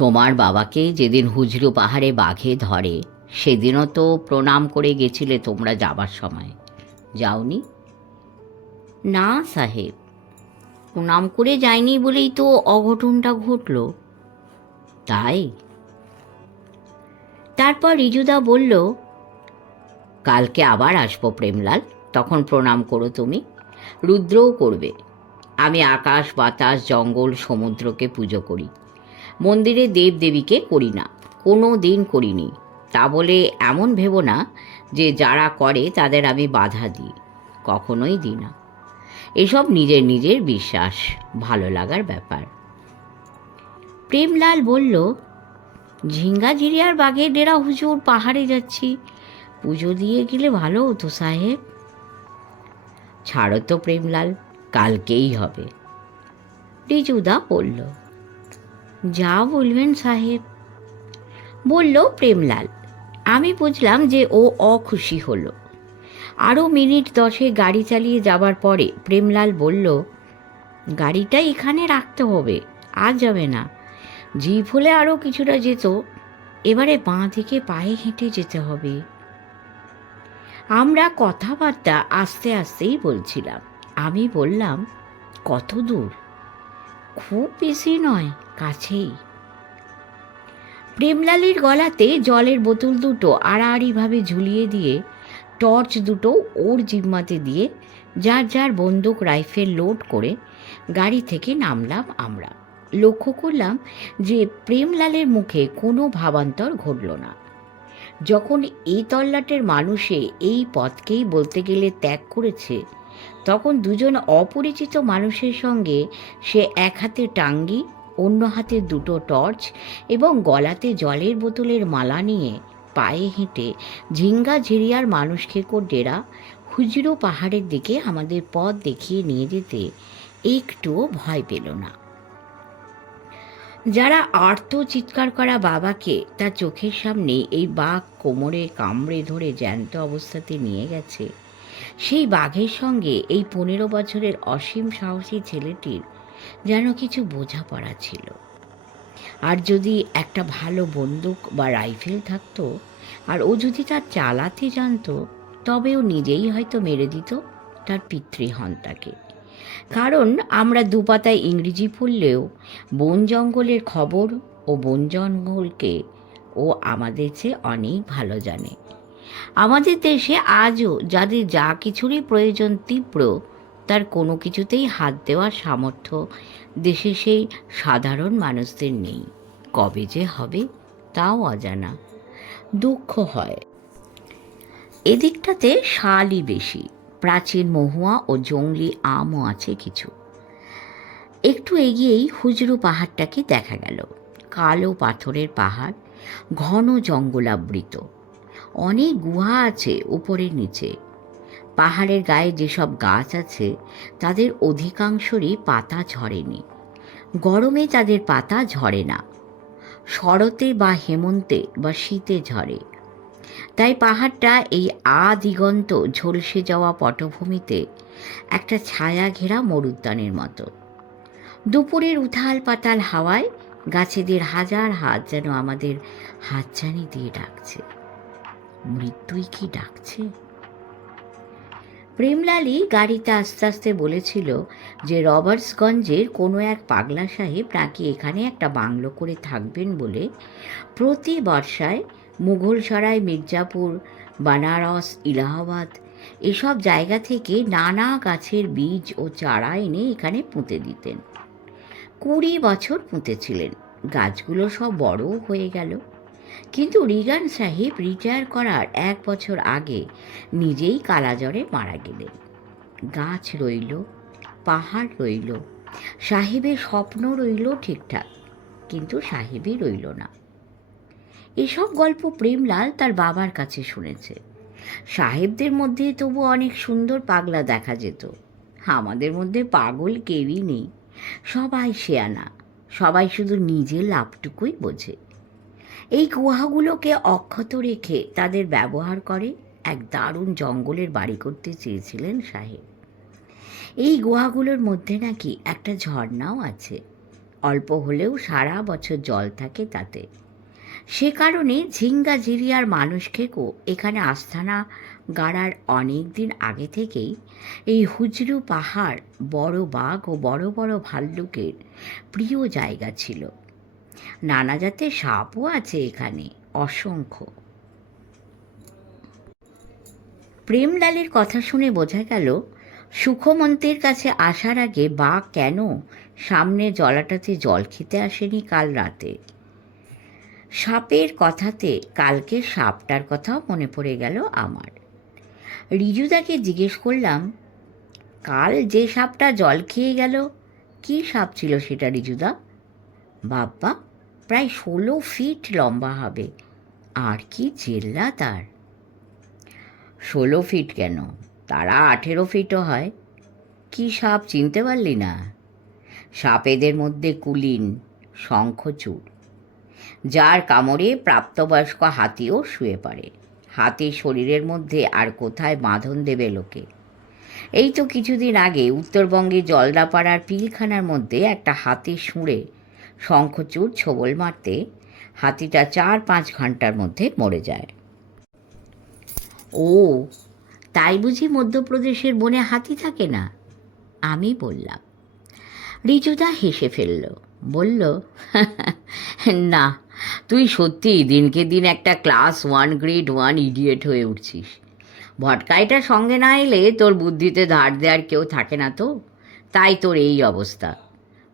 তোমার বাবাকে যেদিন হুজরু পাহাড়ে বাঘে ধরে, সেদিনও তো প্রণাম করে গেছিলে তোমরা যাবার সময়। যাওনি? না সাহেব। প্রণাম করে যায়নি বলেই তো অঘটনটা ঘটল। তাই? তারপর রিজুদা বলল, কালকে আবার আসব প্রেমলাল, তখন প্রণাম করো তুমি। রুদ্রও করবে। আমি আকাশ, বাতাস, জঙ্গল, সমুদ্রকে পুজো করি। মন্দিরে দেবদেবীকে করি না, কোনো দিন করিনি। তা বলে এমন ভেবো না যে যারা করে তাদের আমি বাধা দিই, কখনোই দিই না। এসব নিজের নিজের বিশ্বাস, ভালো লাগার ব্যাপার। প্রেমলাল বলল ঝিঙ্গাঝিরিয়ার বাঘের ডেরা হুজুর পাহাড়ে যাচ্ছি। পুজো দিয়ে গেলে ভালো হতো সাহেব। ছাড়ো তো প্রেমলাল, কালকেই হবে। রিজুদা বলল যা বলবেন সাহেব। বলল প্রেমলাল। আমি বুঝলাম যে ও অখুশি হলো। আরও মিনিট দশে গাড়ি চালিয়ে যাবার পরে প্রেমলাল বলল, গাড়িটা এখানে রাখতে হবে, আর যাবে না। জিপ হলে আরও কিছুটা যেত, এবারে বাঁ থেকে পায়ে হেঁটে যেতে হবে। আমরা কথাবার্তা আস্তে আস্তেই বলছিলাম। আমি বললাম, কত দূর? খুব বেশি নয় কাছেই। প্রেমলালের গলাতে জলের বোতল দুটো আড়াআড়িভাবে ঝুলিয়ে দিয়ে, টর্চ দুটো ওর জিম্মাতে দিয়ে, যার যার বন্দুক রাইফেল লোড করে গাড়ি থেকে নামলাম আমরা। লক্ষ্য করলাম যে প্রেমলালের মুখে কোনো ভাবান্তর ঘটল না। যখন এই তল্লাটের মানুষে এই পথকেই বলতে গেলে ত্যাগ করেছে, তখন দুজন অপরিচিত মানুষের সঙ্গে সে এক হাতে টাঙ্গি অন্য হাতে দুটো টর্চ এবং গলাতে জলের বোতলের মালা নিয়ে পায়ে হেঁটে ঝিঙ্গা ঝিরিয়ার মানুষখেকোর ডেরা হুজরো পাহাড়ের দিকে আমাদের পথ দেখিয়ে নিয়ে যেতে একটুও ভয় পেল না। যারা আর্ত চিৎকার করা বাবাকে তার চোখের সামনে এই বাঘ কোমরে কামড়ে ধরে জ্যান্ত অবস্থাতে নিয়ে গেছে, সেই বাঘের সঙ্গে এই পনেরো বছরের অসীম সাহসী ছেলেটির যেন কিছু বোঝাপড়া ছিল। আর যদি একটা ভালো বন্দুক বা রাইফেল থাকতো, আর ও যদি তার চালাতে জানতো, তবে ও নিজেই হয়তো মেরে দিত তার পিতৃহন্তাকে। কারণ আমরা দুপাতায় ইংরেজি পড়লেও বন জঙ্গলের খবর ও বন জঙ্গলকে ও আমাদের চেয়ে অনেক ভালো জানে। আমাদের দেশে আজও যাদের যা কিছুরই প্রয়োজন তীব্র তার কোনো কিছুতেই হাত দেওয়ার সামর্থ্য দেশে সেই সাধারণ মানুষদের নেই। কবে যে হবে তাও অজানা। দুঃখ হয়। এদিকটাতে শালই বেশি, প্রাচীন মহুয়া ও জংলি আমও আছে কিছু। একটু এগিয়েই হুজরু পাহাড়টাকে দেখা গেল। কালো পাথরের পাহাড়, ঘন জঙ্গলাবৃত। অনেক গুহা আছে উপরের নিচে। পাহাড়ের গায়ে যেসব গাছ আছে, তাদের অধিকাংশরই পাতা ঝরেনি। গরমে তাদের পাতা ঝরে না। শরতে বা হেমন্তে বা শীতে ঝরে। তাই পাহাড়টা এই আদিগন্ত ঝলসে যাওয়া পটভূমিতে একটা ছায়া ঘেরা মরুদ্যানের মতো। দুপুরের উথাল পাতাল হাওয়ায় গাছেদের হাজার হাত যেন আমাদের হাতছানি দিয়ে ডাকছে। মৃত্যুই কি ডাকছে? প্রেমলালি গাড়িতে আস্তে আস্তে বলেছিল যে রবার্টসগঞ্জের কোনো এক পাগলা সাহেব নাকি এখানে একটা বাংলো করে থাকবেন বলে। প্রতি বর্ষায় মুঘলসরাই, মির্জাপুর, বানারস ইলাহাবাদ এসব জায়গা থেকে নানা গাছের বীজ ও চারা এনে এখানে পুঁতে দিতেন। কুড়ি বছর পুঁতেছিলেন। গাছগুলো সব বড়ও হয়ে গেল। কিন্তু রিগান সাহেব রিটায়ার করার এক বছর আগে নিজেই কালাজ্বরে মারা গেলেন। গাছ রইল, পাহাড় রইল, সাহেবের স্বপ্ন রইল ঠিকঠাক, কিন্তু সাহেবই রইল না। এসব গল্প প্রেমলাল তার বাবার কাছে শুনেছে। সাহেবদের মধ্যে তবু অনেক সুন্দর পাগলা দেখা যেত। আমাদের মধ্যে পাগল কেউই নেই। সবাই শেয়ানা, সবাই শুধু নিজের লাভটুকুই বোঝে। এই গুহাগুলোকে অক্ষত রেখে তাদের ব্যবহার করে এক দারুণ জঙ্গলের বাড়ি করতে চেয়েছিলেন সাহেব। এই গুহাগুলোর মধ্যে নাকি একটা ঝর্ণাও আছে। অল্প হলেও সারা বছর জল থাকে তাতে। সে কারণে ঝিঙ্গা ঝিরিয়ার মানুষ খেকো এখানে আস্থানা গাড়ার অনেক দিন আগে থেকেই এই হুজরু পাহাড় বড় বাঘ ও বড় বড় ভাল্লুকের প্রিয় জায়গা ছিল। নানা জাতের সাপও আছে এখানে, অসংখ্য। প্রেমলালের কথা শুনে বোঝা গেল, সুখমন্তের কাছে আসার আগে বা কেন সামনে জলাটাতে জল খেতে আসেনি কাল রাতে? সাপের কথাতে কালকে সাপটার কথাও মনে পড়ে গেল আমার। রিজুদাকে জিজ্ঞেস করলাম, কাল যে সাপটা জল খেয়ে গেল, কি সাপ ছিল সেটা রিজুদা? বাপ্পা প্রায় ষোলো ফিট লম্বা হবে। আর কি জেল্লা তার। ষোলো ফিট কেন? তারা আঠেরো ফিটও হয়। কি সাপ চিনতে পারলি না? সাপেদের মধ্যে কুলিন শঙ্খচূড় যার কামড়ে প্রাপ্তবয়স্ক হাতিও শুয়ে পড়ে। হাতির শরীরের মধ্যে আর কোথায় বাঁধন দেবে লোকে? এই তো কিছুদিন আগে উত্তরবঙ্গে জলদাপাড়ার পিলখানার মধ্যে একটা হাতি শুঁড়ে শঙ্খচূড় ছোবল মারতে হাতিটা চার পাঁচ ঘণ্টার মধ্যে মরে যায়। ও, তাই বুঝি মধ্যপ্রদেশের বনে হাতি থাকে না? আমি বললাম। রিজুদা হেসে ফেলল, বলল, না, তুই সত্যি দিনকে দিন একটা class one grade one idiot হয়ে উঠছিস। ভটকাইটা সঙ্গে না এলে তোর বুদ্ধিতে ধার দেওয়ার কেউ থাকে না তো? তাই তোর এই অবস্থা।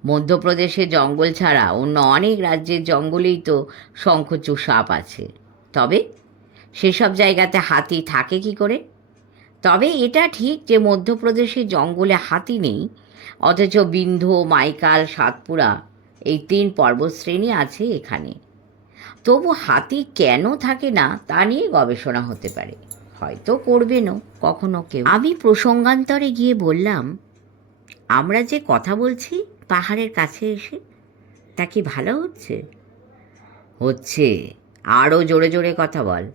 মধ্যপ্রদেশে জঙ্গল ছাড়া অন্য অনেক রাজ্যের জঙ্গলেই তো শঙ্খচূড় সাপ আছে। তবে সেসব জায়গাতে হাতি থাকে কি করে? তবে এটা ঠিক যে মধ্যপ্রদেশে জঙ্গলে হাতি নেই, অথচ বিন্ধু, মাইকাল, সাতপুরা এই তিন পর্বতশ্রেণী আছে এখানে। তবু হাতি কেন থাকে না তা নিয়ে গবেষণা হতে পারে। হয়তো করবেনও কখনো কেউ। আমি প্রসঙ্গান্তরে গিয়ে বললাম, আমরা যে কথা বলছি পাহাড়ের কাছে এসে, তা কি ভালো হচ্ছে? হচ্ছে। আরও জোরে জোরে কথা বল।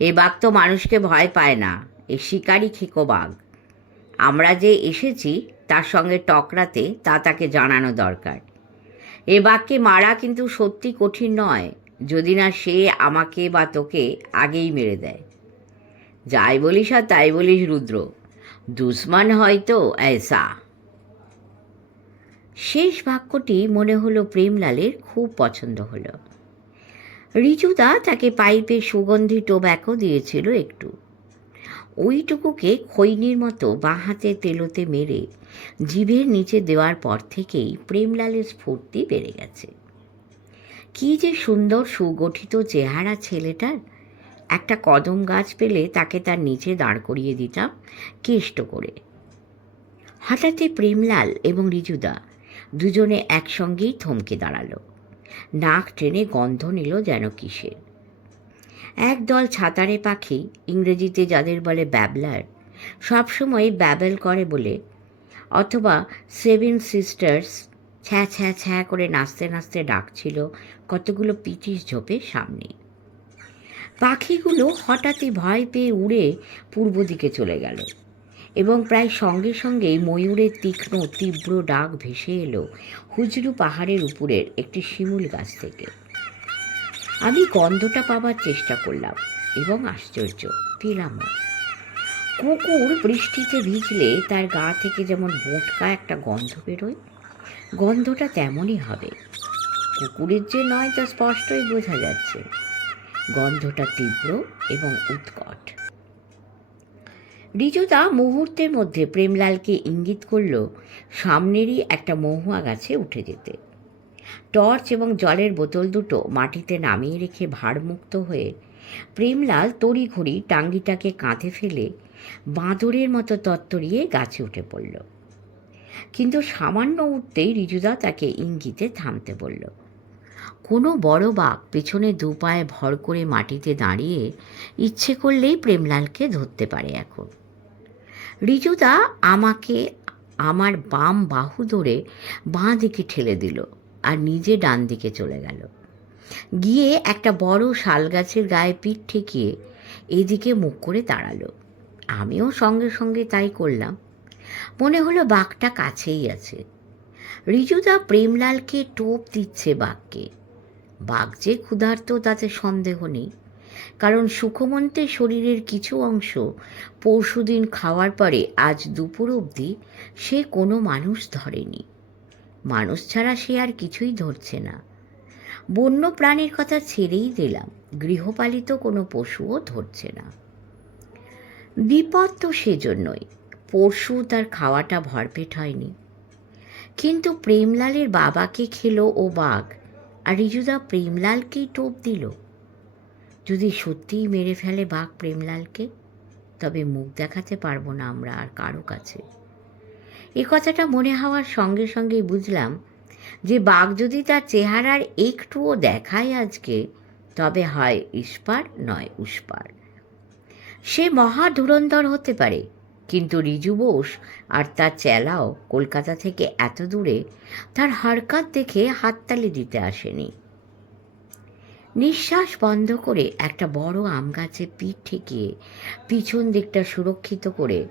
এ বাঘ তো মানুষকে ভয় পায় না, এ শিকারি খেকো বাঘ। আমরা যে এসেছি, তার সঙ্গে টকরাতে তা তাকে জানানো দরকার। এ বাঘকে মারা কিন্তু সত্যি কঠিন নয়, যদি না সে আমাকে বা তোকে আগেই মেরে দেয়। যাই বলিস আর তাই বলিস, রুদ্র। দুশ্মন হয়তো ऐसा শেষ বাক্যটি মনে হলো প্রেমলালের খুব পছন্দ হলো। রিজুদা তাকে পাইপে সুগন্ধি টোব্যাকো দিয়েছিল একটু। ওইটুকুকে খৈনির মতো বাঁ হাতে তেলোতে মেরে জিভের নিচে দেওয়ার পর থেকেই প্রেমলালের স্ফূর্তি বেড়ে গেছে। কি যে সুন্দর সুগঠিত চেহারা ছেলেটার। একটা কদম গাছ পেলে তাকে তার নিচে দাঁড় করিয়ে দিতাম কেষ্ট করে। হঠাৎই প্রেমলাল এবং রিজুদা দুজনে একসঙ্গেই থমকে দাঁড়াল। নাক টেনে গন্ধ নিল যেন কিসের। একদল ছাতারে পাখি, ইংরেজিতে যাদের বলে ব্যাবলার সবসময় ব্যাবেল করে বলে, অথবা সেভেন সিস্টার্স ছ্যা ছ্যা ছ্যা করে নাচতে নাচতে ডাকছিল কতগুলো পিটিস ঝোপের সামনে। পাখিগুলো হঠাৎই ভয় পেয়ে উড়ে পূর্ব দিকে চলে গেল। এবং প্রায় সঙ্গে সঙ্গেই ময়ূরের তীক্ষ্ণ, তীব্র ডাক ভেসে এলো হুজরু পাহাড়ের উপরের একটি শিমুল গাছ থেকে। আমি গন্ধটা পাবার চেষ্টা করলাম এবং আশ্চর্য, পেলাম না। কুকুর বৃষ্টিতে ভিজলে তার গা থেকে যেমন বোটকা একটা গন্ধ বেরোয়, গন্ধটা তেমনই হবে। কুকুরের যে নয় তা স্পষ্টই বোঝা যাচ্ছে। গন্ধটা তীব্র এবং উৎকট। রিজুদা মুহূর্তের মধ্যে প্রেমলালকে ইঙ্গিত করল, সামনেরই একটা মহুয়া গাছে উঠে যেতে। টর্চ এবং জলের বোতল দুটো মাটিতে নামিয়ে রেখে ভারমুক্ত হয়ে প্রেমলাল তড়িঘড়ি টাঙ্গিটাকে কাঁধে ফেলে বাঁদরের মতো তত্তরিয়ে গাছে উঠে পড়ল। কিন্তু সামান্য উঠতেই রিজুদা তাকে ইঙ্গিতে থামতে বলল, কোনো বড় বাঘ পেছনে দু পায়ে ভর করে মাটিতে দাঁড়িয়ে ইচ্ছে করলেই প্রেমলালকে ধরতে পারে এখন। রিজুদা আমাকে আমার বাম বাহু ধরে বাঁ দিকে ঠেলে দিল আর নিজে ডান দিকে চলে গেল। গিয়ে একটা বড় শাল গাছের গায়ে পিঠ ঠেকিয়ে এদিকে মুখ করে দাঁড়াল। আমিও সঙ্গে সঙ্গে তাই করলাম। মনে হলো বাঘটা কাছেই আছে। রিজুদা প্রেমলালকে টোপ দিচ্ছে বাঘকে। বাঘ যে ক্ষুধার্ত তাতে সন্দেহ নেই। কারণ সুখমন্তের শরীরের কিছু অংশ পরশুদিন খাওয়ার পরে আজ দুপুর অবধি সে কোনো মানুষ ধরেনি। মানুষ ছাড়া সে আর কিছুই ধরছে না। বন্য প্রাণীর কথা ছেড়েই দিলাম, গৃহপালিত কোনো পশুও ধরছে না। বিপদ তো সেজন্যই, পরশু তার খাওয়াটা ভরপেট হয়নি। কিন্তু প্রেমলালের বাবাকে খেলো ও বাঘ, আর রিজুদা প্রেমলালকেই টোপ দিল। যদি সত্যিই মেরে ফেলে বাঘ প্রেমলালকে, তবে মুখ দেখাতে পারব না আমরা আর কারও কাছে। এ কথাটা মনে হওয়ার সঙ্গে সঙ্গেই বুঝলাম যে বাঘ যদি তার চেহারার একটুও দেখায় আজকে, তবে হয় ইস্পার নয় উস্পার। সে মহা ধুরন্ধর হতে পারে, কিন্তু রিজু বোস আর তার চেলাও কলকাতা থেকে এত দূরে, তার হরকত দেখে হাততালি দিতে আসেনি। নিঃশ্বাস বন্ধ করে একটা বড় আম গাছে পিঠ ঠেকিয়ে পিছন দিকটা সুরক্ষিত করে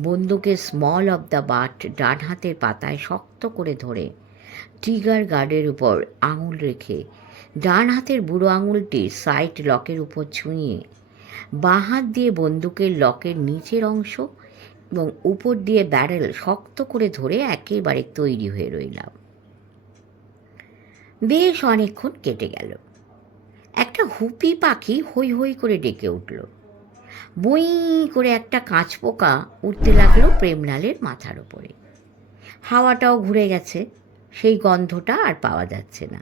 বন্দুকের স্মল অব দ্য বাট ডান হাতের পাতায় শক্ত করে ধরে টিগার গার্ডের উপর আঙুল রেখে ডান হাতের বুড়ো আঙুলটি সাইড লকের উপর ছুঁয়ে বাঁ হাত দিয়ে বন্দুকের লকের নিচের অংশ এবং উপর দিয়ে ব্যারেল শক্ত করে ধরে একেবারে তৈরি হয়ে রইলাম। বেশ অনেকক্ষণ কেটে গেল। একটা হুপি পাখি হই হই করে ডেকে উঠল। বই করে একটা কাঁচ পোকা উঠতে লাগল প্রেমলালের মাথার ওপরে হাওয়াটাও ঘুরে গেছে, সেই গন্ধটা আর পাওয়া যাচ্ছে না।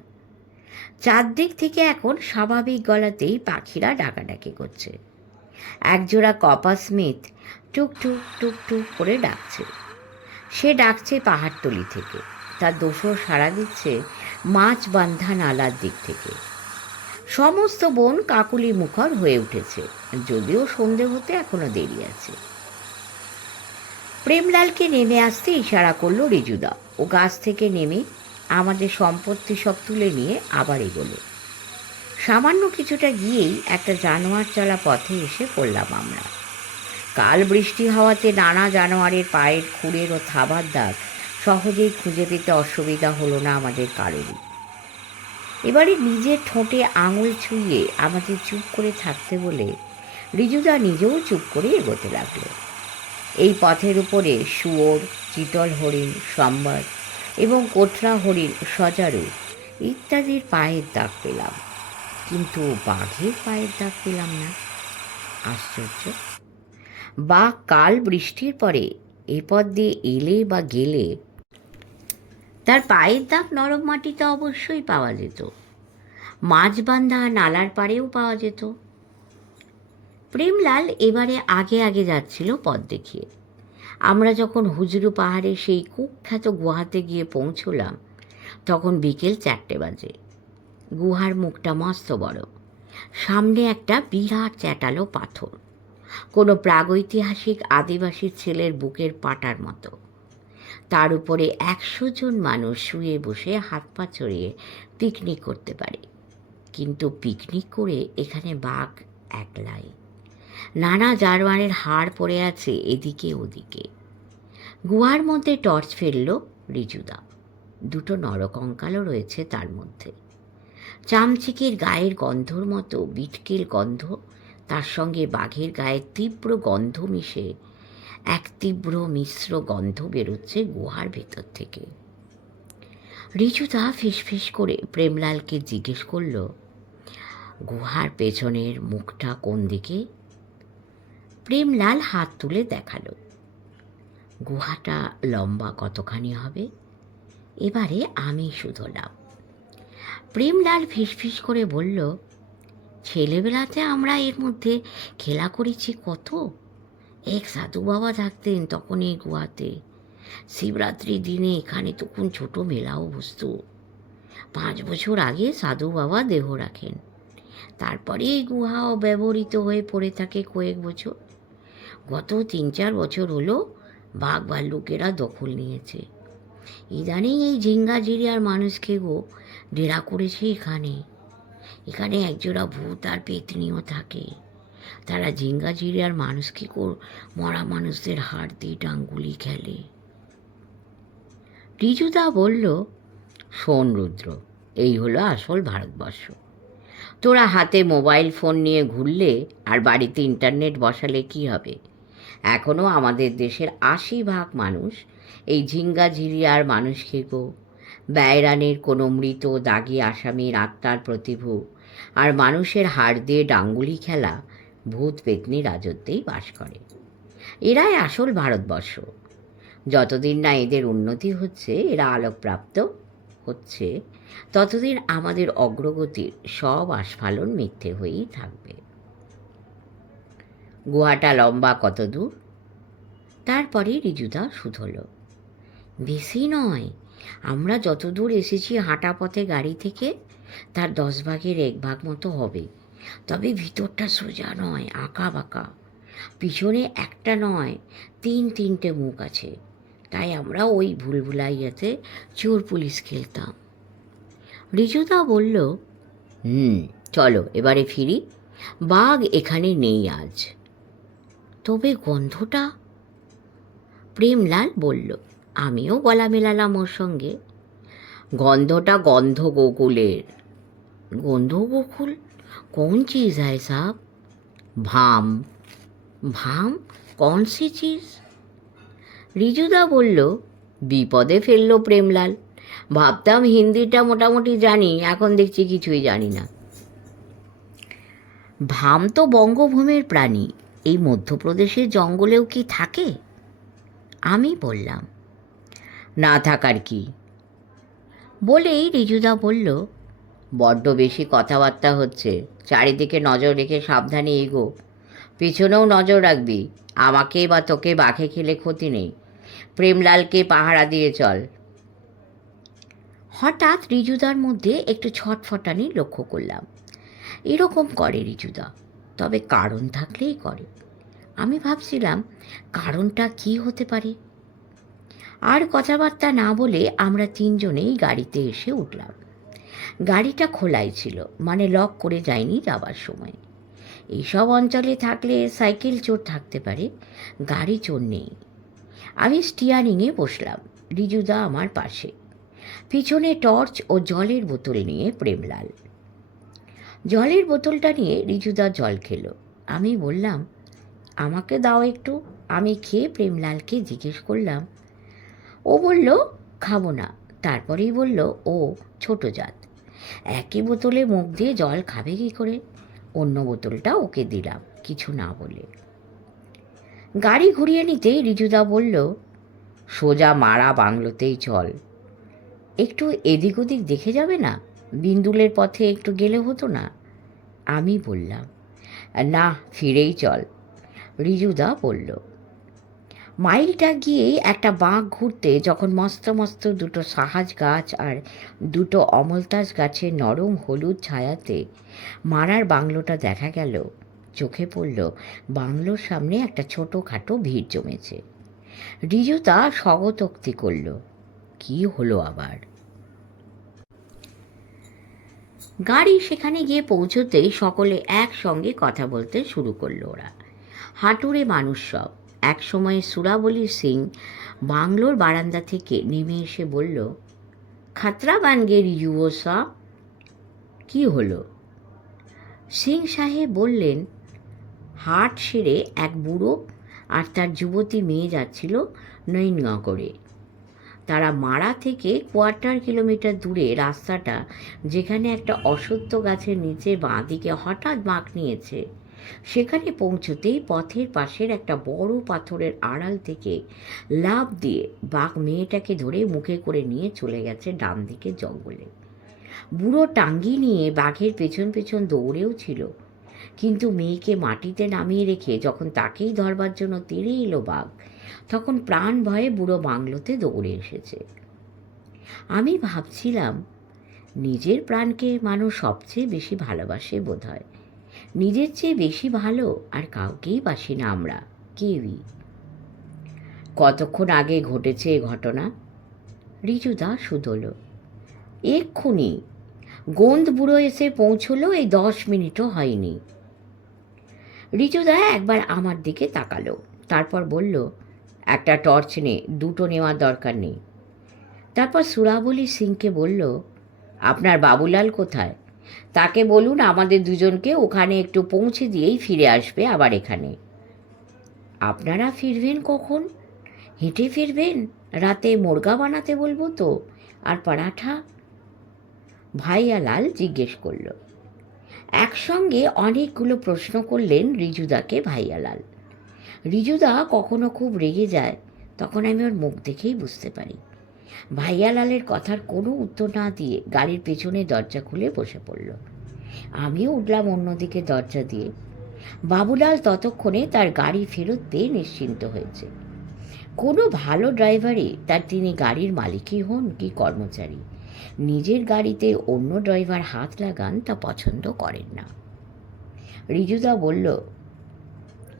চারদিক থেকে এখন স্বাভাবিক গলাতেই পাখিরা ডাকাডাকি করছে। একজোড়া কপা স্মিথ টুক টুক টুক টুক করে ডাকছে। সে ডাকছে পাহাড়তলি থেকে। তার দোষর সাড়া দিচ্ছে মাছ বান্ধা নালার দিক থেকে। সমস্ত বন কাকুলি মুখর হয়ে উঠেছে। যদিও সন্ধে হতে এখনও দেরি আছে। প্রেমলালকে নেমে আসতে ইশারা করল রিজুদা। ও গাছ থেকে নেমে আমাদের সম্পত্তি সব তুলে নিয়ে আবার এগোলো। সামান্য কিছুটা গিয়েই একটা জানোয়ার চলা পথে এসে পড়লাম আমরা। কাল বৃষ্টি হওয়াতে নানা জানোয়ারের পায়ের খুঁড়ের ও থাবার দাগ সহজেই খুঁজে পেতে অসুবিধা হলো না আমাদের কারোরই। এবারে নিজের ঠোঁটে আঙুল ছুঁয়ে আমাকে চুপ করে থাকতে বলে রিজুদা নিজেও চুপ করে এগোতে লাগল। এই পথের উপরে শুয়োর, চিতল হরিণ, সম্বার এবং কোটরা হরিণ, সজারু ইত্যাদির পায়ের দাগ পেলাম। কিন্তু বাঘের পায়ের দাগ পেলাম না। আশ্চর্য। বা কাল বৃষ্টির পরে এ পথ দিয়ে এলে বা গেলে তার পায়ের দাগ নরম মাটিতে অবশ্যই পাওয়া যেত। মাছ বান্ধা নালার পাড়েও পাওয়া যেত। প্রেমলাল এবারে আগে আগে যাচ্ছিল পথ দেখিয়ে। আমরা যখন হুজরু পাহাড়ে সেই কুখ্যাত গুহাতে গিয়ে পৌঁছলাম, তখন বিকেল চারটে বাজে। গুহার মুখটা মস্ত বড়। সামনে একটা বিরাট চ্যাটালো পাথর। কোনো প্রাগৈতিহাসিক আদিবাসী ছেলের বুকের পাটার মতো। তার উপরে একশো জন মানুষ শুয়ে বসে হাত পা চড়িয়ে পিকনিক করতে পারে। কিন্তু পিকনিক করে এখানে বাঘ একলাই। নানা জারওয়ানের হাড় পড়ে আছে এদিকে ওদিকে। গুহার মধ্যে টর্চ ফেলল রিজুদা। দুটো নরকঙ্কালও রয়েছে তার মধ্যে। চামচিকের গায়ের গন্ধর মতো বিটকেল গন্ধ, তার সঙ্গে বাঘের গায়ের তীব্র গন্ধ মিশে এক তীব্র মিশ্র গন্ধ বেরোচ্ছে গুহার ভেতর থেকে। রিচুদা ফিসফিস করে প্রেমলালকে জিজ্ঞেস করল, গুহার পেছনের মুখটা কোন দিকে? প্রেমলাল হাত তুলে দেখাল, গুহাটা লম্বা কতখানি হবে? এবারে আমি শুধলাম। প্রেমলাল ফিসফিস করে বলল, ছেলেবেলাতে আমরা এর মধ্যে খেলা করেছি কত? এক সাধু বাবা থাকতেন তখন এই গুহাতে। শিবরাত্রির দিনে এখানে তখন ছোট মেলাও বসতো। পাঁচ বছর আগে সাধু বাবা দেহ রাখেন। তারপরে এই গুহা অব্যবহৃত হয়ে পড়ে থাকে কয়েক বছর। গত তিন চার বছর হলো বাঘ ভাল্লুকেরা দখল নিয়েছে। ইদানিং এই ঝিঙ্গা জিরিয়ার মানুষকে গো ডেরা করেছে এখানে। এখানে একজোড়া ভূত আর পেতনিও থাকে। তারা ঝিঙ্গা মানুষ কি কর, মরা মানুষদের হাড় দিয়ে ডাঙ্গুলি খেলে। রিজুদা বলল, শোন রুদ্র, এই হলো আসল ভারতবর্ষ। তোরা হাতে মোবাইল ফোন নিয়ে ঘুরলে আর বাড়িতে ইন্টারনেট বসালে কি হবে? এখনও আমাদের দেশের আশি ভাগ মানুষ এই ঝিঙ্গা ঝিরিয়ার মানুষ খেকো ব্যয়রানের কোনো মৃত দাগি আসামির আত্মার প্রতিভু আর মানুষের হাড় দিয়ে ডাঙ্গুলি খেলা ভূত পেতনি রাজত্বেই বাস করে। এরাই আসল ভারতবর্ষ। যতদিন না এদের উন্নতি হচ্ছে, এরা আলোকপ্রাপ্ত হচ্ছে, ততদিন আমাদের অগ্রগতির সব আস্ফালন মিথ্যে হয়েই থাকবে। গুহাটা লম্বা কত দূর? তারপরে রিজুদা শুধল, বেশি নয়, আমরা যতদূর এসেছি হাঁটা পথে গাড়ি থেকে, তার দশ ভাগের এক ভাগ মতো হবে। তবে ভিতরটা সোজা নয় আঁকা বাঁকা। পিছনে একটা নয় তিন তিনটে মুখ আছে। তাই আমরা ওই ভুলভুলাইয়াতে চোর পুলিশ খেলতাম। রিজুদা বলল হুম। চলো এবারে ফিরি। বাঘ এখানে নেই আজ। তবে গন্ধটা? প্রেমলাল বলল আমিও গলা মেলালাম ওর সঙ্গে। গন্ধটা গন্ধ গোকুলের গন্ধ গোকুল कौन चीज़ है साहब ভাম ভাম কন সি চিজ রিজুদা বলল বিপদে ফেললো প্রেমলাল ভাবতাম হিন্দিটা মোটামুটি জানি এখন দেখছি কিছুই জানি না ভাম তো বঙ্গভূমির প্রাণী এই মধ্যপ্রদেশের জঙ্গলেও কি থাকে আমি বললাম না থাকার কি বলেই রিজুদা বলল বড্ড বেশি কথাবার্তা হচ্ছে। চারিদিকে নজর রেখে সাবধানে এগো। পিছনেও নজর রাখবি। আমাকে বা তোকে বাঘে খেলে ক্ষতি নেই। প্রেমলালকে পাহারা দিয়ে চল। হঠাৎ রিজুদার মধ্যে একটু ছটফটানি লক্ষ্য করলাম। এরকম করে রিজুদা, তবে কারণ থাকলেই করে। আমি ভাবছিলাম, কারণটা কি হতে পারে? আর কথাবার্তা না বলে আমরা তিনজনেই গাড়িতে এসে উঠলাম। গাড়িটা খোলাই ছিল মানে লক করে যায়নি যাবার সময়। এইসব অঞ্চলে থাকলে সাইকেল চোর থাকতে পারে, গাড়ি চোর নেই। আমি স্টিয়ারিংয়ে বসলাম, রিজুদা আমার পাশে। পিছনে টর্চ ও জলের বোতল নিয়ে প্রেমলাল। জলের বোতলটা নিয়ে রিজুদা জল খেলো। আমি বললাম, আমাকে দাও একটু। আমি খেয়ে প্রেমলালকে জিজ্ঞেস করলাম। ও বলল, খাব না। তারপরেই বলল, ও ছোট জাত। একই বোতলে মুখ দিয়ে জল খাবে কি করে? অন্য বোতলটা ওকে দিলাম, কিছু না বলে। গাড়ি ঘুরিয়ে নিতে রিজুদা বলল, সোজা মারা বাংলোতেই চল। একটু এদিক ওদিক দেখে যাবে না? বিন্দুলের পথে একটু গেলে হতো না? আমি বললাম, না, ফিরেই চল। রিজুদা বলল মাইলটা গিয়ে একটা বাঁক ঘুরতে যখন মস্ত মস্ত দুটো সাহাজ গাছ আর দুটো অমলতাজ গাছের নরম হলুদ ছায়াতে মারার বাংলোটা দেখা গেল, চোখে পড়ল বাংলোর সামনে একটা ছোটোখাটো ভিড় জমেছে। রিজুতা স্বগতোক্তি করল, কি হলো আবার? গাড়ি সেখানে গিয়ে পৌঁছতেই সকলে একসঙ্গে কথা বলতে শুরু করল ওরা। হাঁটুরে মানুষ সব। এক সময় সুরাবলি সিং বাংলোর বারান্দা থেকে নেমে এসে বলল, খাতরা বানগে রিজুও সাহ, কি হলো? সিং সাহেব বললেন, হাট সেরে এক বুড়ো আর তার যুবতী মেয়ে যাচ্ছিল নৈনগরে তারা মারা থেকে কোয়ার্টার কিলোমিটার দূরে রাস্তাটা যেখানে একটা অসত্য গাছের নিচে বাঁ দিকে হঠাৎ বাঁক নিয়েছে। সেখানে পৌঁছতেই পথের পাশের একটা বড় পাথরের আড়াল থেকে লাভ দিয়ে বাঘ মেয়েটাকে ধরে মুখে করে নিয়ে চলে গেছে ডান দিকে জঙ্গলে। বুড়ো টাঙ্গি নিয়ে বাঘের পেছন পেছন দৌড়েও ছিল। কিন্তু মেয়েকে মাটিতে নামিয়ে রেখে যখন তাকেই ধরবার জন্য তেড়ে এলো বাঘ, তখন প্রাণ ভয়ে বুড়ো বাংলোতে দৌড়ে এসেছে। আমি ভাবছিলাম, নিজের প্রাণকে মানুষ সবচেয়ে বেশি ভালোবাসে বোধ হয় নিজের চেয়ে বেশি ভালো আর কাউকেই বাসি না আমরা, কেউই। কতক্ষণ আগে ঘটেছে এ ঘটনা? রিজুদা শুধল, এক্ষুনি। গোন্দ বুড়ো এসে পৌঁছলো, এই দশ মিনিটও হয়নি। রিজুদা একবার আমার দিকে তাকালো, তারপর বলল, একটা টর্চ নে, দুটো নেওয়ার দরকার নেই। তারপর সুরাবলি সিংকে বলল, আপনার বাবুলাল কোথায়? তাকে বলুন আমাদের দুজনকে ওখানে একটু পৌঁছে দিয়েই ফিরে আসবে আবার এখানে। আপনারা ফিরবেন কখন? হেঁটে ফিরবেন? রাতে মোরগা বানাতে বলব তো। আর পরাঠা? ভাইয়ালাল জিজ্ঞেস করল। একসঙ্গে অনেকগুলো প্রশ্ন করলেন রিজুদাকে ভাইয়ালাল রিজুদা কখনো খুব রেগে যায়, তখন আমি ওর মুখ দেখেই বুঝতে পারি। ভাইয়ালালের কথার কোনো উত্তর না দিয়ে গাড়ির পেছনে দরজা খুলে বসে পড়ল। আমিও উঠলাম অন্যদিকে দরজা দিয়ে। বাবুলাল ততক্ষণে তার গাড়ি ফেরত পেয়ে নিশ্চিন্ত হয়েছে। কোনো ভালো ড্রাইভারই তার তিনি গাড়ির মালিকই হন কি কর্মচারী। নিজের গাড়িতে অন্য ড্রাইভার হাত লাগান তা পছন্দ করেন না। রিজুদা বলল,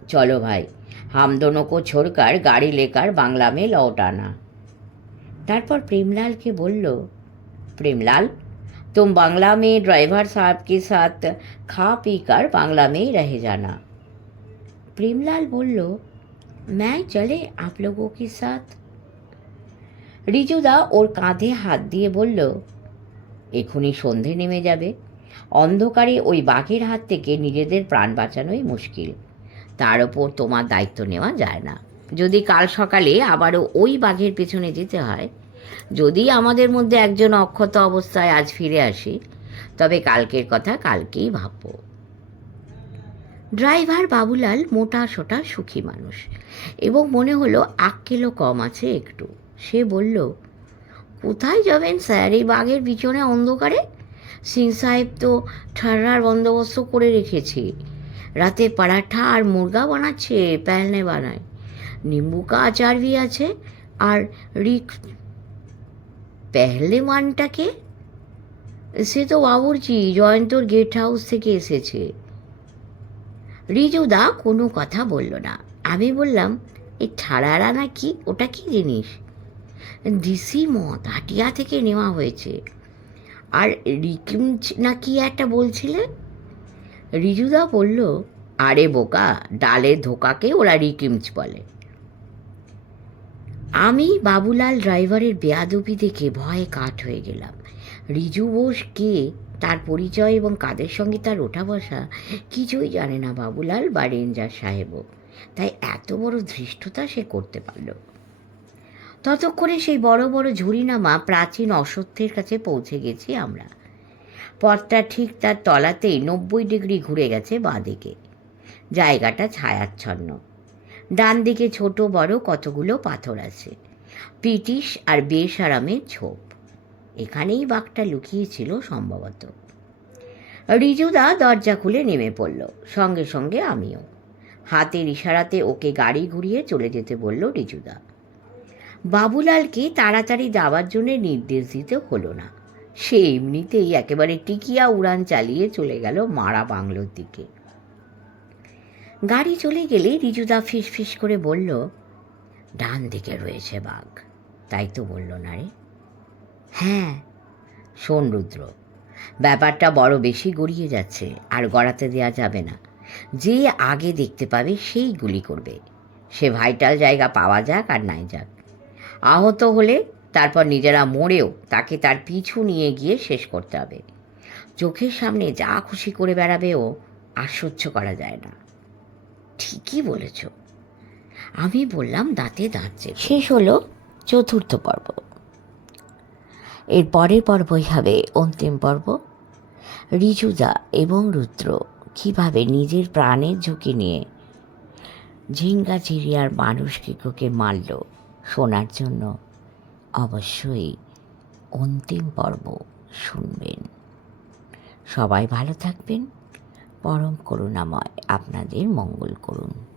চলো ভাই হাম দোনো কো ছোড়কার গাড়ি লেকার বাংলা মে লৌটানা তারপর প্রেমলালকে বলল प्रेमलाल तुम बांग्ला में ड्राइवर साहब के साथ खा पी कर बांग्ला में ही रह जाना प्रेमलाल बोल मैं चले आप लोगों के साथ রিজুদা ওর কাঁধে হাত দিয়ে বলল এখুনি সন্ধে নেমে যাবে অন্ধকারে ওই বাঘের হাত থেকে নিজেদের প্রাণ বাঁচানোই মুশকিল তার ওপর তোমার দায়িত্ব নেওয়া যায় না যদি কাল সকালে আবারও ওই বাঘের পেছনে যেতে হয়, যদি আমাদের মধ্যে একজন অক্ষত অবস্থায় আজ ফিরে আসি, তবে কালকের কথা কালকেই ভাববো। ড্রাইভার বাবুলাল মোটা সোটা সুখী মানুষ এবং মনে হলো আক্কেলও কম আছে একটু। সে বলল, কোথায় যাবেন স্যার? এই বাঘের পিছনে অন্ধকারে? সিং সাহেব তো ঠাড়ার বন্দোবস্ত করে রেখেছে। রাতে পারাঠা আর মুরগা বানাচ্ছে, প্যালনে বানায়। নিম্বু কা আচার भी আছে? আর রিক, পেহলে মানটাকে সে তো বাবুর্চি, জয়ন্তর গেট হাউস থেকে এসেছে। রিজুদা কোনো কথা বলল না। আমি বললাম এই ছাড়ারা না কি ওটা কি জিনিস? দিসি মদ, হাটিয়া থেকে নেওয়া হয়েছে। আর রিকিম না কি একটা বলছিলে? রিজুদা বলল, আরে বোকা ডালের ধোকাকে ওরা রিকিমচ বলে। আমি বাবুলাল ড্রাইভারের বেয়াদবি দেখে ভয়ে কাঠ হয়ে গেলাম। রিজু বোস কে, তার পরিচয় এবং কাদের সঙ্গে তার ওঠা বসা কিছুই জানে না বাবুলাল বা রেঞ্জার সাহেবও। তাই এত বড় ধৃষ্টতা সে করতে পারল। ততক্ষণে সেই বড় বড় ঝুড়িনামা প্রাচীন অসত্যের কাছে পৌঁছে গেছি আমরা। পথটা ঠিক তার তলাতেই নব্বই ডিগ্রি ঘুরে গেছে বাঁদিকে জায়গাটা ছায়াচ্ছন্ন। ডান দিকে ছোট বড় কতগুলো পাথর আছে। পিটিশ আর বেসারামের ছোপ। এখানেই বাঘটা লুকিয়েছিল সম্ভবত। রিজুদা দরজা খুলে নেমে পড়ল। সঙ্গে সঙ্গে আমিও। হাতের ইশারাতে ওকে গাড়ি ঘুরিয়ে চলে যেতে বলল রিজুদা বাবুলালকে তাড়াতাড়ি যাওয়ার জন্য নির্দেশ দিতে হলো না। সে এমনিতেই একেবারে টিকিয়া উড়ান চালিয়ে চলে গেল মারা বাংলোর দিকে। গাড়ি চলে গেলে রিজুদা ফিস করে বলল, ডান দিকে রয়েছে বাঘ। তাই তো বলল, না রে। হ্যাঁ শোন রুদ্র, ব্যাপারটা বড় বেশি গড়িয়ে যাচ্ছে, আর গড়াতে দেওয়া যাবে না। যে আগে দেখতে পাবে সেই গুলি করবে। সে ভাইটাল জায়গা পাওয়া যাক আর নাই যাক। আহত হলে তারপর নিজেরা মরেও তাকে তার পিছু নিয়ে গিয়ে শেষ করতে হবে। চোখের সামনে যা খুশি করে বেড়াবে ও সহ্য করা যায় না। ঠিকই বলেছ। আমি বললাম দাঁতে দাঁত চেপে। শেষ হলো চতুর্থ পর্ব। এর পরের পর্বই হবে অন্তিম পর্ব। রিজুদা এবং রুদ্র কীভাবে নিজের প্রাণের ঝুঁকি নিয়ে ঝিঙ্গা চিড়িয়ার মানুষকে মারল শোনার জন্য অবশ্যই অন্তিম পর্ব শুনবেন। সবাই ভালো থাকবেন। পরম করুণাময়। আপনাদের মঙ্গল করুন।